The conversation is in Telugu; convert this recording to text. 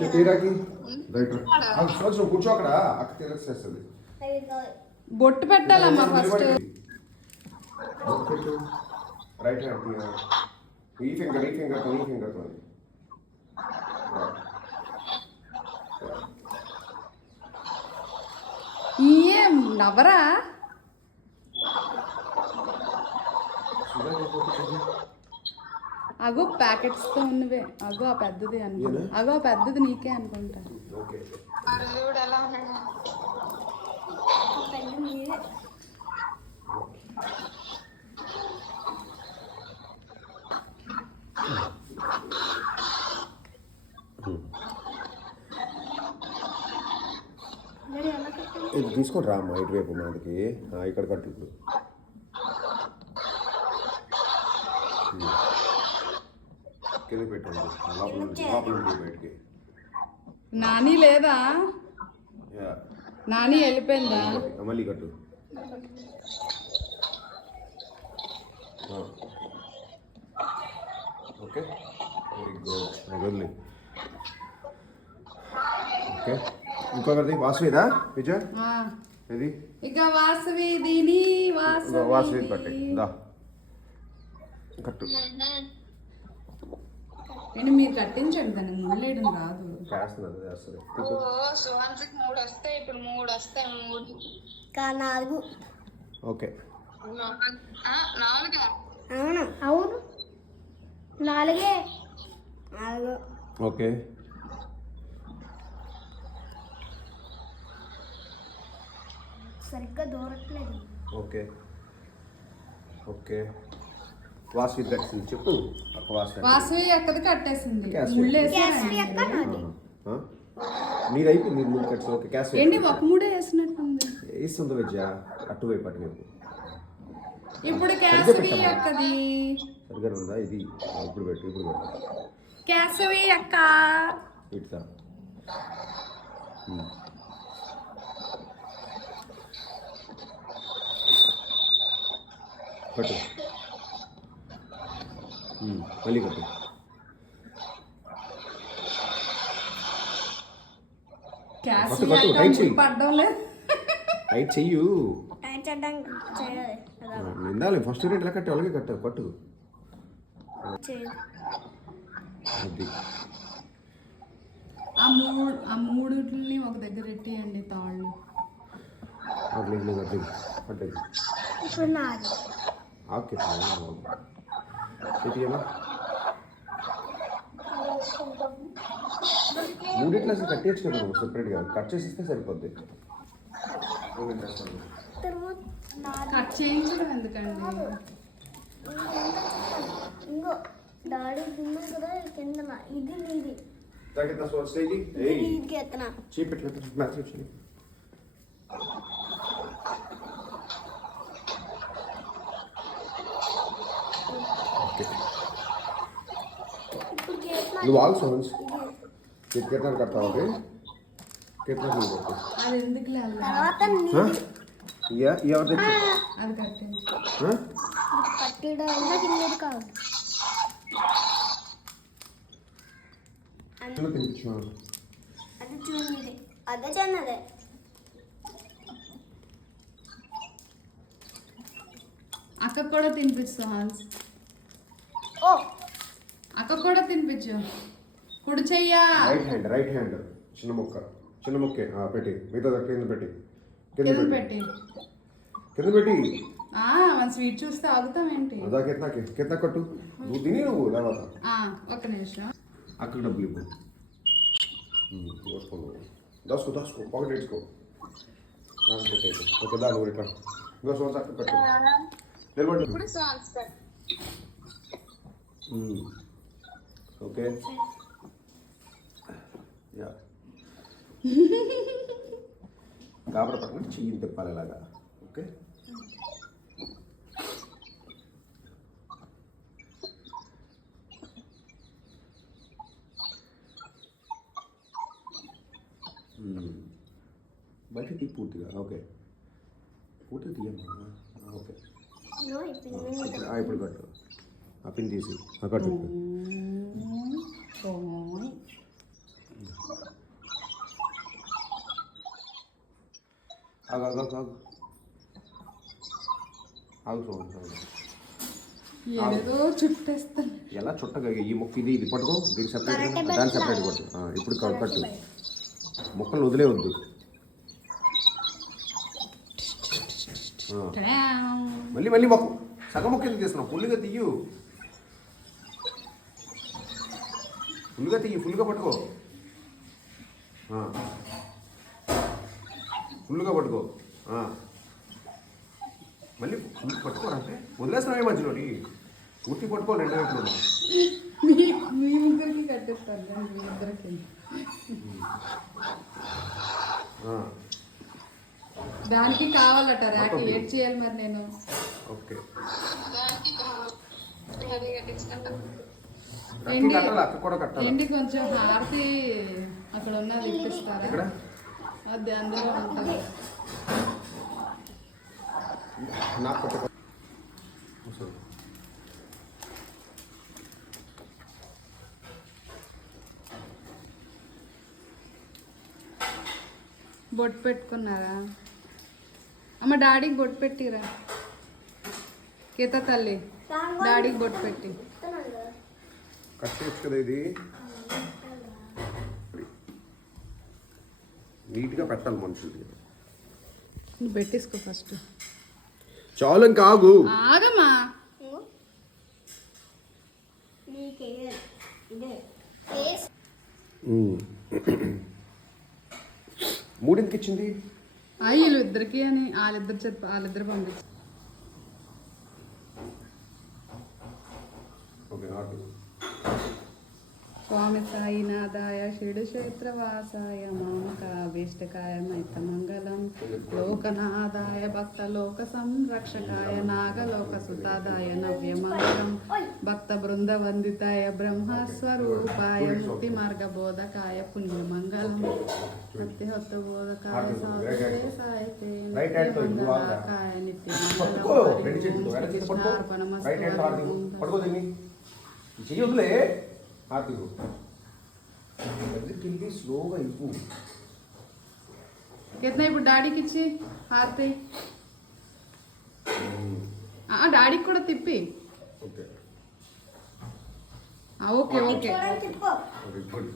చెప్పేరాకి రైట్ కొంచెం కూర్చో అక్కడ అక్క తెలిసేస్తుంది బొట్టు పెట్టాలమ్మా ఫస్ట్. రైట్ హ్యాండ్ ఈ ఫింగర్ ఏం నవ్వరా? అగో ప్యాకెట్స్ తో ఉన్నవే. అగో ఆ పెద్దది అనుకుంటా. అగో ఆ పెద్దది నీకే అనుకుంటా. ఇది తీసుకొని రామ్మా ఇటువైపు మనకి ఇక్కడ కట్టు ఇప్పుడు. కింద పెట్టండి లోపల బయటికి. నాని లేదా? నాని వెళ్ళిపోయిందా? మళ్ళీ కట్టు. Okay very good. వదిలే. ఓకే ఇంకొకరిది వాసవిదా విజయ్? ఇది ఇక వాసవి దీని వాసవి కట్టే దా కట్టు. ఏంటి మీరు కట్టించండి, దాన్ని ముళ్ళేయడం రాదు. చేస్తుంది. ఓకే అవును 4 ఓకే సరిగ్గా దూరట్లేదు. ఓకే ఓకే వాసవి కట్టేసింది చెప్పు. వాసవి ఎక్కది కట్టేసింది. మీరు అయిపోయింది ముందు కట్టేసి. ఓకే క్యాష్ ఏంటి ఒక మూడే వేసినట్టుంది. వేస్తుంది విజయ అటువైపు అటువైపు. ఇప్పుడు క్యాసవి ఎక్కది సరిగ్గా ఉందా? ఇది ఇప్పుడు పెట్టు క్యాసవి అక్క ఇట్లా. కట్టు మళ్ళీ కట్టు. టైట్ చెయ్యు. నిందాలి ఫస్ట్ రేట్ ఎలా కట్టే అలాగే కట్టావు పట్టు. అది ఆ మూడుని ఒక దగ్గర పెట్టేయండి తాళ్ళు. ఓకే మూడిట్లో అసలు కట్టేయచ్చు కదా నువ్వు సెపరేట్గా. కట్ చేసిస్తే సరిపోద్ది. కట్ చేయించడం ఎందుకండి? ఇంకో డాడీ కదా కింద ఇది నీది. నువ్వు ఆల్ సోన్స్ कितना करता होगे कितना नहीं करते అది ఎందుకు లేదు తర్వాత ये और देखो అది కట్టండి. हां కట్టడం నాకు ఇన్నది కాదు. అందులో తింటున్నా. అది చూడండి అదే చిన్నదే. అక్క కూడా తినిపించు హాన్స్. ఓ అక్క కూడా తినిపించు. కుడి చెయ్యా. రైట్ హ్యాండ్ చిన్న ముక్కే పెట్టి మిగతా కింద పెట్టి కింద పెట్టి మన స్వీట్ చూస్తే ఆగుతాం ఏంటి? అదా కిतना కట్టు. నువ్వు తిని నువ్వు తర్వాత ఒక్క నిమిషం. అక్కడ డబ్బులు ఇవ్వు. దాసుకో పాకెట్ వేసుకో. ఓకే దాని ఇట్లా ఇంకో సోన్స్ అక్కడ పెట్టు. నిలబడి ఓకే కాబర పక్కన చెయ్యిని తిప్పాలి ఇలాగా. ఓకే బయట తీ పూర్తిగా. ఓకే పూర్తిగా తీయమ్మా. ఓకే ఇప్పుడు కట్టు. ఆ పిన్ తీసి కట్టు. ఆగు ఆగు ఆగు ఆగు ఆగు చూడండి ఏదేదో చుట్టేస్తాను. ఎలా చుట్టగా ఈ మొక్క ఇది పట్టుకో దీనికి సపరేట్ దాన్ని సపరేట్ పట్టు ఇప్పుడు కట్టు మొక్కలు వదిలేవద్దు. మళ్ళీ మళ్ళీ మొక్క సగం మొక్క ఎందుకు తీస్తున్నావు? ఫుల్గా తీయు, ఫుల్గా పట్టుకో, ఫుల్గా పట్టుకో. మళ్ళీ ఫుల్ పట్టుకోరంటే వదిలేస్తున్నావే మధ్యలోని పూర్తి పట్టుకోవాలి. 2 వైపులు మీ ముగ్గురికి కట్టేస్తాను. మీ ఇద్దరికి దానికి కావాలట ర్యాక్. ఏడ్ చేయాలి మరి నేను. ఓకే ఏంటి కొంచెం హారతి అక్కడ ఉన్నది ఇప్పిస్తారా? అది అందులో ఉంటుంది. బొట్టు పెట్టుకున్నారా? అమ్మ డాడీకి బొట్టు పెట్టిరా. కేత తల్లి డాడీకి బొట్టు పెట్టి కట్టచ్చు కదా. ఇది నీట్గా పెట్టాలి మనుషులకి. నువ్వు పెట్టేసుకో ఫస్ట్. చాలు ఇంకా ఆగు. ఆగమ్మా. మూడింటికి ఇచ్చింది. వీళ్ళు ఇద్దరికి అని వాళ్ళిద్దరు పంపించి. స్వామి సాయినాథాయ షిడుక్షేత్రవాసాయ మామకాభీష్టకాయ మైతమంగళం లోకనాథాయ భక్త లోక సంరక్షకాయ నాగలోక సుతాదాయ నవ్యమంగళం భక్త బృంద వందితాయ బ్రహ్మస్వరూపాయ ముక్తి మార్గ బోధకాయ పుణ్యమంగళం సత్యహత్త బోధకాయ సాయతే నిత్యమంగళాకాయ నిత్యమంగళార్పణమస్తు. హార్తికు దగ్గరికి వెళ్ళి స్లోగా ఇవ్వు. కిतना ఇప్పుడు డాడీకి ఇచ్చి హారతి. డాడీకి కూడా తిప్పి. Okay okay okay. గుడ్.